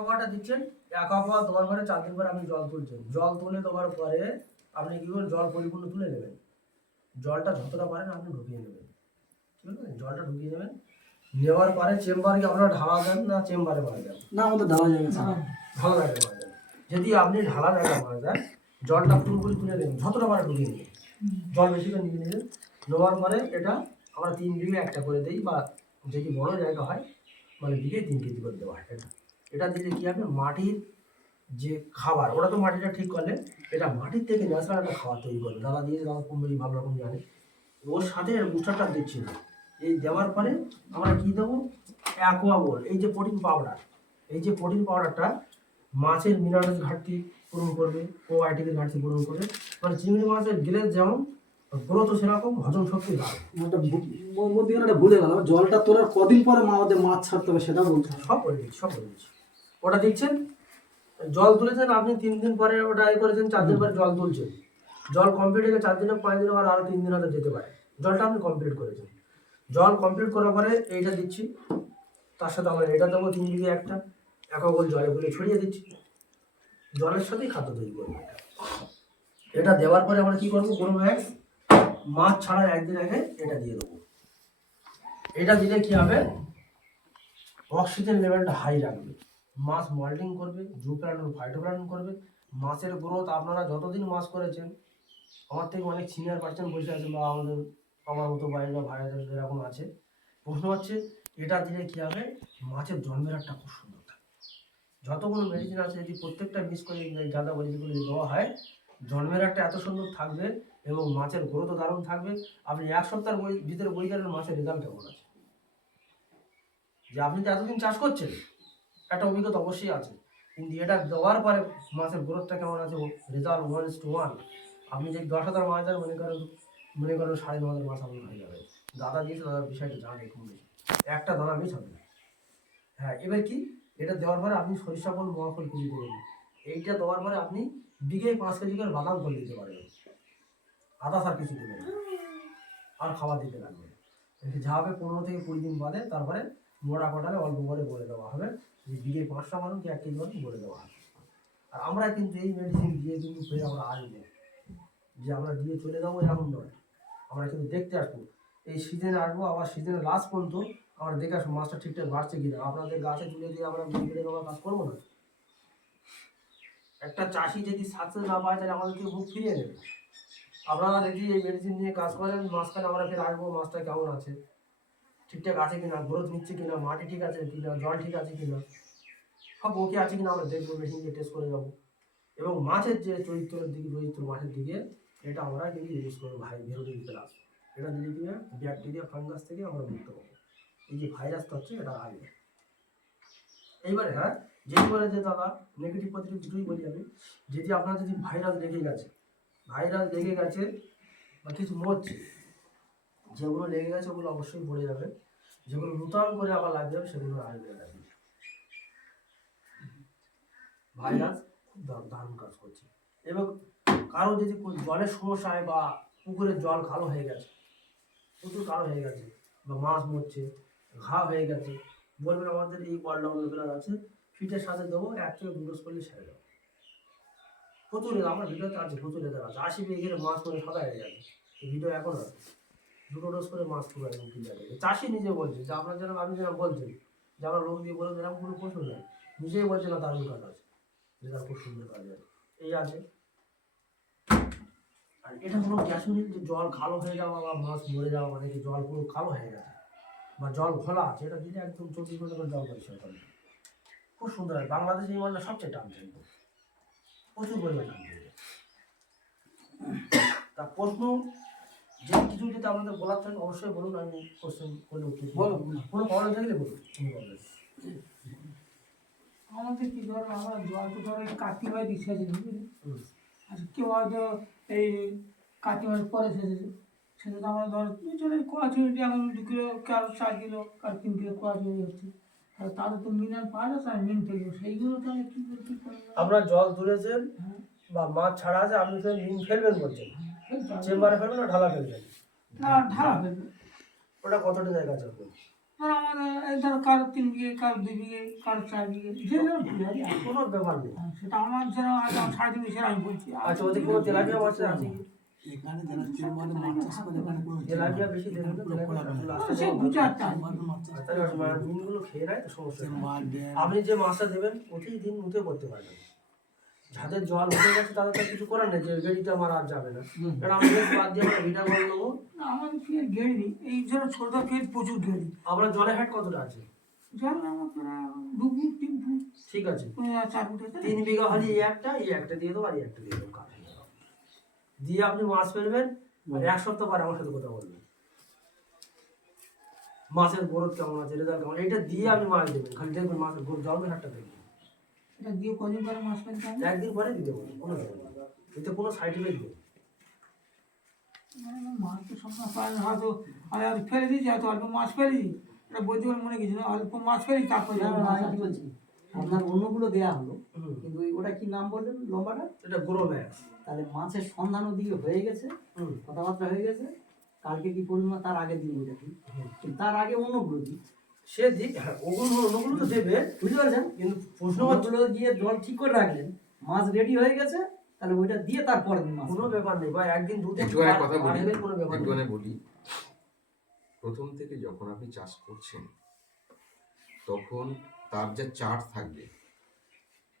অ্যাকোয়াটা দিচ্ছেন অ্যাকোয়া তোমার ঘরে চার দিন পরে আপনি জল তুলছেন জল তুলে তোমার পরে আপনি কি করবেন জল পরিপূর্ণ তুলে নেবেন। জলটা যতটা পারেন আপনি ঢুকিয়ে নেবেন। ঠিক আছে জলটা ঢুকিয়ে নেবেন। নেওয়ার পরে চেম্বারে কি আপনারা ঢালা দেন না চেম্বারে মারা দেন না আমাদের ঢালা যাবে ঢালা জায়গায় মারা দেন যদি আপনি ঢালা জায়গায় মারা যান জলটা পুরোপুরি তুলে নেবেন যতটা পারে ঢুকিয়ে নেবেন। জল বেশি করে নিয়ে নিলেন নেওয়ার পরে এটা আমরা তিন বিঘে একটা করে দিই বা যদি বড় জায়গা হয় মানে বিঘে তিন কেজি করে দেওয়া হয় এটা। এটা দিলে কী হবে? মাটির যে খাবার ওরা তো মাটিটা ঠিক করলে এটা মাটির থেকে ন্যাচারাল একটা খাবার তৈরি করবে। দাদা দিয়ে দাদা কম বেশি ভালো রকম জানে। ওর সাথে বুস্টারটা দিচ্ছি না। এই দেওয়ার পরে আমরা কী দেবো? অ্যাকোয়া বল এই যে প্রোটিন পাউডার এই যে প্রোটিন পাউডারটা মাছের মিনারেল ঘাটতি পূরণ করবে প্রোবায়োটিকের ঘাটতি পূরণ করবে। মানে চিংড়ি মাছের গিলে যেমন গ্রোথ সেরকম হজম শক্তি একটা ভুলে গেলাম জলটা তোলার কদিন পরে মা আমাদের মাছ ছাড়তে হবে সেটা বলতে হবে। সব বলে দিচ্ছি সব বলে দিচ্ছি। ওটা দেখছেন? জল তুলেছেন আপনি তিন দিন পরে ওটা এ করেছেন, চার দিন পরে জল তুলছেন। জল কমপ্লিট হয়ে চার দিনে পাঁচ দিনে আর আরও তিন দিন হয়তো যেতে পারে। জলটা আপনি কমপ্লিট করেছেন। জল কমপ্লিট করার পরে এইটা দিচ্ছি। তার সাথে আমরা এটা দেবো তিন দিকে একটা। এক গোল জলে গুলে ছড়িয়ে দিচ্ছি। জলের সাথেই খাদ্য তৈরি করব এটা। দেওয়ার পরে আমরা কি করব? কোনো ভ্যাক্স মাছ ছাড়ার একদিন আগে এটা দিয়ে দেবো। এটা দিলে কি হবে? অক্সিজেন লেভেলটা হাই রাখবে। মাছ মল্টিং করবে জুপ্লান্ট ফাইটোপ্লান্ট করবে। মাছের গ্রোথ আপনারা যতদিন মাছ করেছেন, আমার থেকে অনেক সিনিয়র পার্সন বসে আছে বা আমাদের, আমার মতো বাইরে বা ভাইরা এরকম আছে। প্রশ্ন হচ্ছে, এটা দিলে কী হবে? মাছের জন্মের হারটা খুব সুন্দর থাকে যতগুলো মেডিসিন আছে, যদি প্রত্যেকটা মিস করে গাঁদা যদি দেওয়া হয়, জন্মের হারটা এত সুন্দর থাকবে এবং মাছের গ্রোথও দারুণ থাকবে। আপনি এক সপ্তাহের বই ভিতরে বই গেলেন মাছের রেজাল্ট কেমন আছে? যে আপনি তো এতদিন চাষ করছেন একটা অভিজ্ঞতা অবশ্যই আছে। কিন্তু এটা দেওয়ার পরে মাছের গ্রোথটা কেমন আছে? Result one is to one আপনি যে দশ হাজার মাছ দেন মনে করেন মনে করেন সাড়ে ন হাজার মাছ আপনার হয়ে যাবে। দাদা দিয়েছে দাদার বিষয়টা জানে কম বেশি। একটা দানা মিস হবে হ্যাঁ এবার কি? এটা দেওয়ার পরে আপনি সরিষা ফল মোয়া ফল কিছু দেবেন এইটা দেওয়ার পরে আপনি বিঘে পাঁচ কেজি করে বাদাম ফল দিতে পারবেন। আদা সার কিছু দেবেন। আর খাবার দিতে লাগবে। যা হবে পনেরো থেকে কুড়ি দিন বাদে তারপরে মোটা কটালে অল্প করে বলে দেওয়া হবে। যে বিঘে মানুষ এক কেজি মানুষ বলে দেওয়া আর আমরা কিন্তু এই মেডিসিন দিয়ে কিন্তু পেয়ে আমরা আসব। যে আমরা দিয়ে চলে যাব এরকম নয়। আমরা কিন্তু দেখতে আসব। এই সিজনে আসব, আবার সিজনের লাস্ট পর্যন্ত আমরা দেখে আসব মাছটা ঠিকঠাক বাড়ছে কিনা। আপনাদের গাছে তুলে দিয়ে আমরা বিক্রি দেওয়ার কাজ করব না? একটা চাষি যদি সাকসেস না পায়, তাহলে আমাদেরকে বুক ফিরিয়ে নেবে আপনারা যদি এই মেডিসিন নিয়ে কাজ করেন মাছটা আমরা ফের আসব মাছটা কেমন আছে? ঠিকঠাক আছে কিনা, গ্রোথ নিচ্ছে কিনা, মাটি ঠিক আছে কিনা, জল ঠিক আছে কিনা, সব ওকে আছে কিনা আমরা দেখব মেশিন দিয়ে টেস্ট করে যাব। এবং মাছের যে চরিত্রের দিকে, চরিত্র মাছের দিকে, এটা আমরা কিন্তু ইউজ করব ভাই ভেরোদিন প্লাস এটা দিলে কি হয়? ব্যাকটেরিয়া ফাঙ্গাস থেকে আমরা মুক্ত পাবো এই যে ভাইরাসটা হচ্ছে, এটা আসবে এইবারে হ্যাঁ যেটি বলে যে দাদা নেগেটিভ পজিটিভ দুটোই বলি আমি, যদি আপনার যদি ভাইরাস লেগে গেছে ভাইরাস লেগে গেছে, বা কিছু মরছে যেগুলো লেগে গেছে ওগুলো অবশ্যই পড়ে যাবে যেগুলো নূতন করে আবার লাগবে সেগুলো আসবে না। ভাইরাস খুব দারুণ কাজ করছে। এবং কারও যদি জলের সমস্যা হয় বা পুকুরের জল কালো হয়ে গেছে, প্রচুর কালো হয়ে গেছে, বা মাছ মরছে, ঘা হয়ে গেছে, বলবেন আমাদের এই ওয়ার্ল্ড আছে, ফিটের সাথে দেবো, এক থেকে দু ডোজ করলে সেরে যাবে। প্রচুর, আমার ভিডিওতে আছে, প্রচুর লেদা আছে। আশি বিঘের মাছ করে সাদা হয়ে গেছে। ভিডিও এখন আছে। দুটো ডোজ করে মাছ পুরো একদম ক্লিয়ার হয়ে চাষি নিজে বলছে, যে আপনার যেন আপনি যেরকম বলছেন যে আমরা রোগ দিয়ে বলে এরকম কোনো প্রশ্ন নেই। নিজেই বলছে, না দারুণ কাজ আছে। রেজাল্ট খুব সুন্দর কাজ আছে। এই আছে। আর এটা কোনো ক্যাশুনি যে জল কালো হয়ে যাওয়া বা মাছ মরে যাওয়া মানে জল পুরো কালো হয়ে গেছে? বা জল ঘোলা আছে, এটা দিলে একদম চব্বিশ ঘণ্টা করে জল পরিষ্কার করে খুব সুন্দর হয় বাংলাদেশে এই মালটা সবচেয়ে টান কিন্তু প্রচুর পরিমাণে টান থাকে তা প্রশ্ন যে কিছু যদি আপনাদের বলার থাকে অবশ্যই বলুন আমি কোশ্চেন করলে উত্তর দিই। বলো। কোনো প্রবলেম থাকলে বলুন আমাদের কি ধরো আমরা জল তো ধরো এই কার্তিক মাসে দিচ্ছে বুঝলি আর কেউ হয়তো এই কার্তিক মাস পরে সেজেছে সেটা তো আমরা ধর চলে কোয়া চুরিটি এখন দু কিলো কার চার কিলো কার তিন কিলো কোয়া চুরি হচ্ছে তাহলে তাদের তো মিনার পাওয়া যাচ্ছে আর মিন ফেলব সেইগুলো তাহলে কী করে কী করবে আপনার জল তুলেছেন হ্যাঁ বা মাছ ছাড়া আছে আপনি তো মিন ফেলবেন বলছেন। চেম্বারে ফেলবেন না ঢালা ফেলবেন না ঢালা ফেলবে। ওটা কতটা জায়গা ধরো আমাদের এই ধরো কারও তিন বিঘে কারও দুই বিঘে কারও চার বিঘে যে। কোনো ব্যাপার নেই। হ্যাঁ, সেটা আমার আছে সাড়ে তিন বিঘে আমি বলছি। আচ্ছা ওদের কোনো তেলাপিয়া মাছ আছে? এখানে যারা চেম্বারে মাছ চাষ করে এখানে কোনো তেলাপিয়া বেশি সে দু চারটা মাছ খেয়ে তো সমস্যা ড্যাম। আপনি যে মাছটা দেবেন প্রতিদিন মুখে করতে পারবেন। যাদের জল উঠে গেছে তাদের তো কিছু করার নেই যে গেড়িটা আমার আর যাবে না। কারণ আমি বেশ বাদ দিয়ে আমরা ভিটা করে নেব। না, আমাদের ফিরে গেড়ি নেই। এই যেন ছোট ফিরে প্রচুর গেড়ি। আমরা জলে হাট কতটা আছে? জানেন আমার প্রায় দু ফুট তিন ফুট। ঠিক আছে। চার ফুট আছে তিন বিঘা হলে এই একটা এই একটা দিয়ে দেবো আর এই একটা দিয়ে দেবো কাজ দিয়ে আপনি মাছ ফেলবেন আর এক সপ্তাহ পরে আমার সাথে কথা বলবেন। মাছের গ্রোথ কেমন আছে রেজাল্ট কেমন এটা দিয়ে আপনি মাছ দেবেন। খালি দেখবেন মাছের গ্রোথ জল হাটটা দেখবেন এটা দিয়ে কদিন পরে মাছ ফেলতে হবে? একদিন পরে দিতে কোনো ব্যাপার এতে কোনো সাইড ইফেক্ট নেই। মানে মাছ তো সবসময় পায় না হয়তো আমি আর ফেলে দিয়েছি হয়তো অল্প মাছ ফেলি এটা বলতে পারে মনে কিছু না অল্প মাছ ফেলি তারপরে না, না, কি বলছি আপনার অন্যগুলো দেয়া হলো হুম। কিন্তু ওই- ওটা কি নাম বললেন লম্বাটা? এটা তাহলে মাছের সন্ধানও দিকে হয়ে গেছে হুম। কথাবার্তা হয়ে গেছে কালকে কি পূর্ণিমা তার আগের দিন কি তার আগে অন্যগুলো দিই। সে দিক হ্যাঁ ওগুলো ওগুলো তো দেবে বুঝতে পারছেন? কিন্তু প্রশ্ন হচ্ছে ওগুলো দিয়ে জল ঠিক করে রাখলেন মাছ রেডি হয়ে গেছে তাহলে ওইটা দিয়ে তারপরে দিন মাছ কোনো ব্যাপার নেই বা একদিন দুদিন কথা বলি কোনো ব্যাপার নেই। বলি। প্রথম থেকে যখন আপনি চাষ করছেন তখন তার যে চার্ট থাকবে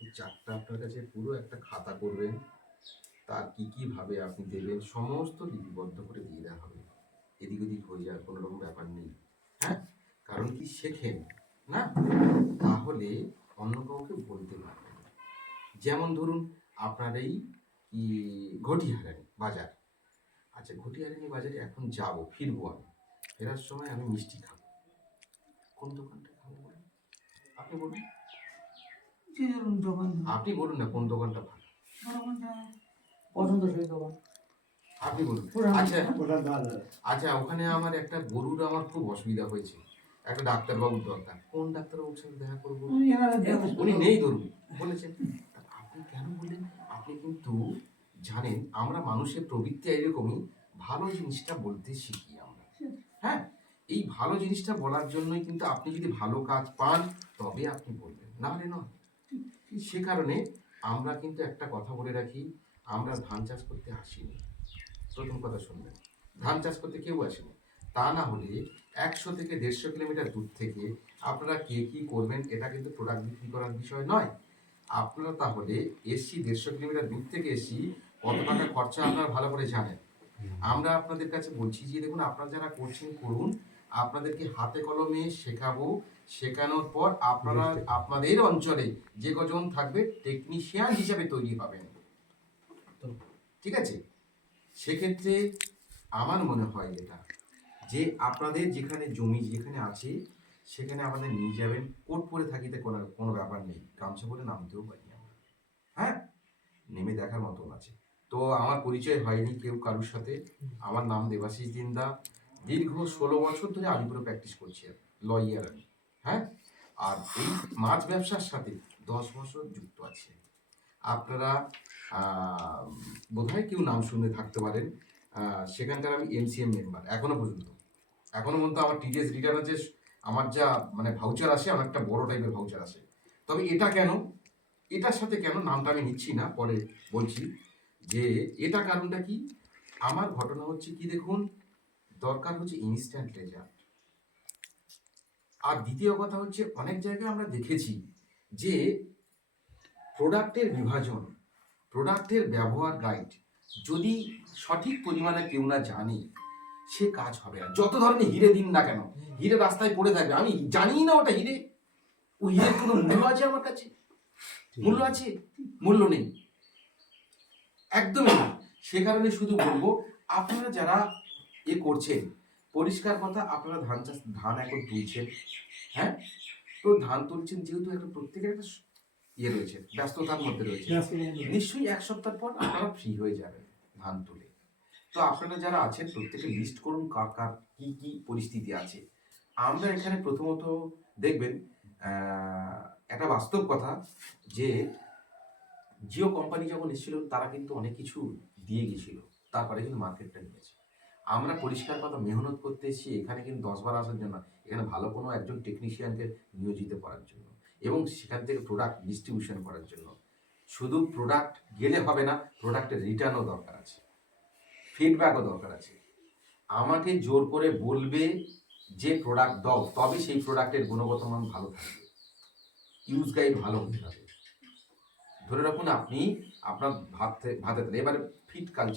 এই চার্টটা আপনার কাছে পুরো একটা খাতা করবেন তার কি কি ভাবে আপনি দেবেন সমস্ত লিপিবদ্ধ করে দিয়ে দেওয়া হবে। এদিক ওদিক হয়ে যাওয়ার কোনো রকম ব্যাপার নেই। হ্যাঁ? কারণ কি শেখেন না? তাহলে অন্য কাউকে বলতে পারবেন যেমন ধরুন আপনার এই কি ঘটিহারানি বাজার। আচ্ছা ঘটিহারানি বাজারে এখন যাব ফিরবো আমি। ফেরার সময় আমি মিষ্টি খাব। কোন দোকানটা খাব বলুন? আপনি বলুন। যে দোকান আপনি বলুন না কোন দোকানটা ভালো। দোকানটা পছন্দ সেই দোকান। আপনি বলুন। আচ্ছা আচ্ছা ওখানে আমার একটা গরুর আমার খুব অসুবিধা হয়েছে। একটা ডাক্তারবাবুর দরকার। কোন ডাক্তারবাবুর সাথে দেখা করব? উনি নেই ধরুন বলেছেন। আপনি কেন বললেন? আপনি কিন্তু জানেন আমরা মানুষের প্রবৃত্তি এরকমই ভালো জিনিসটা বলতে শিখি আমরা। হ্যাঁ এই ভালো জিনিসটা বলার জন্যই কিন্তু আপনি যদি ভালো কাজ পান তবে আপনি বলবেন। না হলে নয়। সে কারণে আমরা কিন্তু একটা কথা বলে রাখি আমরা ধান চাষ করতে আসিনি। প্রথম কথা শুনবেন। ধান চাষ করতে কেউ আসেনি। তা না হলে একশো থেকে দেড়শো কিলোমিটার দূর থেকে আপনারা কে কি করবেন এটা কিন্তু প্রোডাক্ট বিক্রি করার বিষয় নয়। আপনারা তাহলে এসি দেড়শো কিলোমিটার দূর থেকে এসছি কত টাকা খরচা আপনারা ভালো করে জানেন। আমরা আপনাদের কাছে বলছি যে দেখুন আপনারা যারা করছেন করুন আপনাদেরকে হাতে কলমে শেখাবো শেখানোর পর আপনারা আপনাদের অঞ্চলে যে কজন থাকবে টেকনিশিয়ান হিসাবে তৈরি হবেন। ঠিক আছে? সেক্ষেত্রে আমার মনে হয় এটা যে আপনাদের যেখানে জমি যেখানে আছে, সেখানে আমাদের নিয়ে যাবেন, কোট পরে থাকিতে কোনো কোনো ব্যাপার নেই। গামছা পরে নামতেও পারি আমরা। হ্যাঁ? নেমে দেখার মতন আছে। তো আমার পরিচয় হয়নি কেউ কারোর সাথে। আমার নাম দেবাশিস দিন্দা। দীর্ঘ ষোলো বছর ধরে আলিপুরে প্র্যাকটিস করছি লয়ার আমি। হ্যাঁ? আর এই মাছ ব্যবসার সাথে দশ বছর যুক্ত আছে আপনারা বোধহয় কেউ নাম শুনে থাকতে পারেন। সেখানকার আমি এমসিএম মেম্বার এখনও পর্যন্ত। এখনও পর্যন্ত আমার টিডিএস রিটার্ন আছে, আমার যা মানে ভাউচার আসে, অনেকটা বড় টাইপের ভাউচার আসে। তবে এটা কেন? এটার সাথে কেন? নামটা আমি নিচ্ছি না, পরে বলছি। যে এটা কারণটা কি? আমার ঘটনা হচ্ছে কি দেখুন? দরকার হচ্ছে ইনস্ট্যান্ট রেজাল্ট আর দ্বিতীয় কথা হচ্ছে, অনেক জায়গায় আমরা দেখেছি যে প্রোডাক্টের বিভাজন, প্রোডাক্টের ব্যবহার গাইড যদি সঠিক পরিমাণে কেউ না জানে সে কাজ হবে না। যত ধরনের হিরে দিন না কেন হিরে রাস্তায় পড়ে থাকবে। আমি জানি না ওটা হিরে। ও হিরের কোনো মূল্য আছে আমার কাছে? মূল্য আছে? মূল্য নেই। একদমই না। সে কারণে শুধু বলব আপনারা যারা এ করছেন পরিষ্কার কথা আপনারা ধান চাষ ধান এখন তুলছেন। হ্যাঁ? তো ধান তুলছেন যেহেতু একটা প্রত্যেকের একটা ইয়ে রয়েছে ব্যস্ততার মধ্যে রয়েছে। নিশ্চয়ই এক সপ্তাহ পর আপনারা ফ্রি হয়ে যাবেন ধান তুলে তো আপনারা যারা আছেন, প্রত্যেকে লিস্ট করুন কার কার কি কি পরিস্থিতি আছে। আমরা এখানে প্রথমত দেখবেন একটা বাস্তব কথা যে জিও কোম্পানি যখন এসেছিল, তারা কিন্তু অনেক কিছু দিয়ে গেছিল তারপরে কিন্তু মার্কেটটা নিয়েছে। আমরা পরিষ্কার কথা মেহনত করতে এসেছি, এখানে কিন্তু দশ বার আসার জন্য এখানে ভালো কোনো একজন টেকনিশিয়ানকে নিয়োজিত করার জন্য এবং সেখান থেকে প্রোডাক্ট ডিস্ট্রিবিউশন করার জন্য। শুধু প্রোডাক্ট গেলে হবে না প্রোডাক্টের রিটার্নও দরকার আছে। ফিডব্যাকও দরকার আছে। আমাকে জোর করে বলবে যে প্রোডাক্ট দাও তবে সেই প্রোডাক্টের গুণগত মান ভালো থাকবে। ইউজ গাইড ভালো হতে হবে। ধরে রাখুন আপনি আপনার ভাত ভাতে এবারে ফিট কালচার